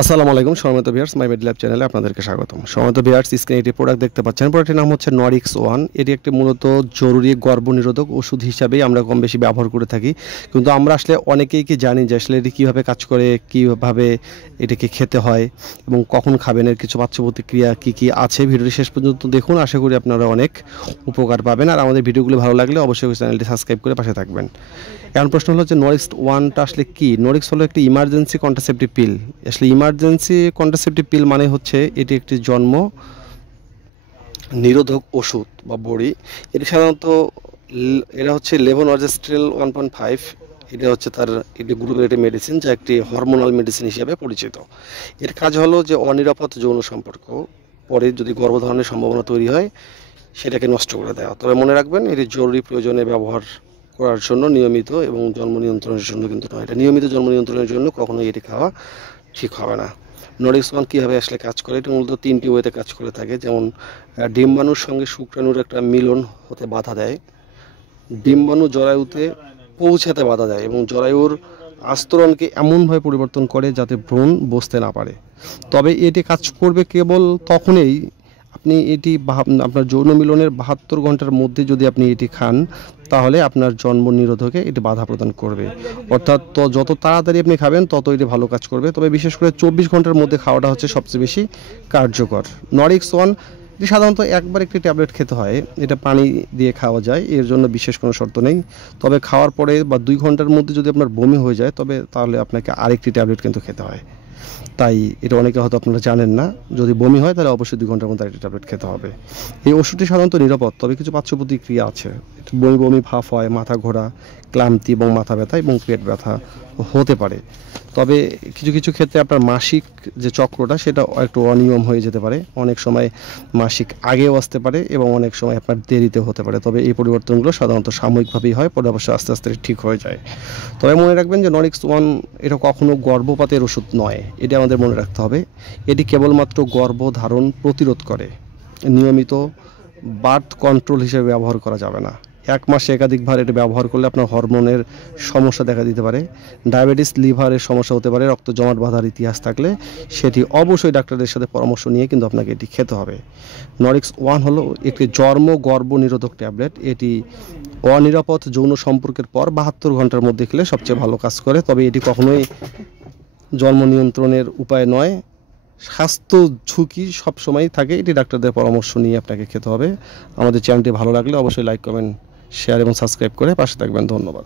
আসসালামু আলাইকুম সম্মানিত ভিউয়ার্স মাই মেড ল্যাব চ্যানেলে আপনাদেরকে স্বাগতম। সম্মানিত ভিউয়ার্স, স্ক্রিনে একটি প্রোডাক্ট দেখতে পাচ্ছেন। প্রোডাক্টের নাম হচ্ছে নরিক্স ওয়ান। এটি একটি মূলত জরুরি গর্ভনিরোধক ওষুধ হিসাবেই আমরা কম বেশি ব্যবহার করে থাকি, কিন্তু আমরা আসলে অনেকেই কি জানি যে আসলে এটি কীভাবে কাজ করে, কীভাবে এটাকে খেতে হয় এবং কখন খাবেন, এর কিছু পার্শ্ব প্রতিক্রিয়া কী কী আছে। ভিডিওটি শেষ পর্যন্ত দেখুন, আশা করি আপনারা অনেক উপকার পাবেন। আর আমাদের ভিডিওগুলো ভালো লাগলে অবশ্যই চ্যানেলটি সাবস্ক্রাইব করে পাশে থাকবেন। এখন প্রশ্ন হলো যে নরিক্স ওয়ানটা আসলে কি। নরিক্স হলো একটি ইমার্জেন্সি কন্ট্রাসেপটিভ পিল। আসলে ইমার্জেন্সি কন্ট্রাসেপটিভ পিল মানে হচ্ছে এটি একটি জন্ম নিরোধক ওষুধ বা বড়ি। এটি সাধারণত এটা হচ্ছে লেভোনর্জেস্ট্রেল 1.5। এটা হচ্ছে এটি গ্রুপের একটি মেডিসিন, যা একটি হরমোনাল মেডিসিন হিসেবে পরিচিত। এর কাজ হলো যে অনিরাপদ যৌন সম্পর্ক পরে যদি গর্ভধারণের সম্ভাবনা তৈরি হয় সেটাকে নষ্ট করে দেওয়া। তবে মনে রাখবেন, এটি জরুরি প্রয়োজনে ব্যবহার করার জন্য, নিয়মিত এবং জন্ম নিয়ন্ত্রণের জন্য কিন্তু নয়। এটা নিয়মিত জন্ম নিয়ন্ত্রণের জন্য কখনোই এটি খাওয়া ঠিক হবে না। নরিক্স ওয়ান কীভাবে আসলে কাজ করে, এটা মূলত 3টি ওয়েতে কাজ করে থাকে। যেমন ডিম্বাণুর সঙ্গে শুক্রাণুর একটা মিলন হতে বাধা দেয়, ডিম্বাণু জরায়ুতে পৌঁছাতে বাধা দেয় এবং জরায়ুর আস্তরণকে এমনভাবে পরিবর্তন করে যাতে ভ্রূণ বসতে না পারে। তবে এটি কাজ করবে কেবল তখনই আপনি এটি আপনার যৌন মিলনের 72 ঘন্টার মধ্যে যদি আপনি এটি খান, তাহলে আপনার জন্ম নিরোধকে এটি বাধা প্রদান করবে। অর্থাৎ যত তাড়াতাড়ি আপনি খাবেন তত এটি ভালো কাজ করবে। তবে বিশেষ করে 24 ঘন্টার মধ্যে খাওয়াটা হচ্ছে সবচেয়ে বেশি কার্যকর। নরিক্স ওয়ান এটি সাধারণত একবার একটি ট্যাবলেট খেতে হয়। এটা পানি দিয়ে খাওয়া যায়, এর জন্য বিশেষ কোনো শর্ত নেই। তবে খাওয়ার পরে বা 2 ঘন্টার মধ্যে যদি আপনার বমি হয়ে যায়, তাহলে আপনাকে আরেকটি ট্যাবলেট কিন্তু খেতে হয়। তাই এটা অনেকে হয়তো আপনারা জানেন না। যদি বমি হয় তাহলে অবশ্যই 2 ঘন্টার মধ্যে একটা ট্যাবলেট খেতে হবে। এই ওষুধটি সাধারণত নিরাপদ, তবে কিছু পার্শ্ব প্রতিক্রিয়া আছে। বমি বমি ভাব হয়, মাথা ঘোরা, ক্লান্তি এবং মাথা ব্যথা এবং পেট ব্যথা হতে পারে। তবে কিছু কিছু ক্ষেত্রে আপনার মাসিক যে চক্রটা সেটা একটু অনিয়ম হয়ে যেতে পারে। অনেক সময় মাসিক আগেও আসতে পারে এবং অনেক সময় আপনার দেরিতে হতে পারে। তবে এই পরিবর্তনগুলো সাধারণত সাময়িকভাবেই হয়, পরে অবশ্য আস্তে আস্তে ঠিক হয়ে যায়। তবে মনে রাখবেন যে নরিক্স ওয়ান এটা কখনো গর্ভপাতের ওষুধ নয়, এটা আমাদের মনে রাখতে হবে। এটি কেবলমাত্র গর্ভধারণ প্রতিরোধ করে। নিয়মিত বার্থ কন্ট্রোল হিসেবে ব্যবহার করা যাবে না। 1 মাসে একাধিকবার এটা ব্যবহার করলে আপনার হরমোনের সমস্যা দেখা দিতে পারে। ডায়াবেটিস, লিভারের সমস্যা হতে পারে। রক্ত জমাট বাঁধার ইতিহাস থাকলে সেটি অবশ্যই ডাক্তারদের সাথে পরামর্শ নিয়ে কিন্তু আপনাকে এটি খেতে হবে। নরিক্স ওয়ান হলো একটি গর্ভ নিরোধক ট্যাবলেট। এটি অনিরাপদ যৌন সম্পর্কের পর 72 ঘন্টার মধ্যে খেলে সবচেয়ে ভালো কাজ করে। তবে এটি কখনোই জন্ম নিয়ন্ত্রণের উপায় নয়। স্বাস্থ্য ঝুঁকি সবসময় থাকে, এটি ডাক্তারদের পরামর্শ নিয়ে আপনাকে খেতে হবে। আমাদের চ্যানেলটি ভালো লাগলে অবশ্যই লাইক, কমেন্ট, শেয়ার এবং সাবস্ক্রাইব করে পাশে থাকবেন। ধন্যবাদ।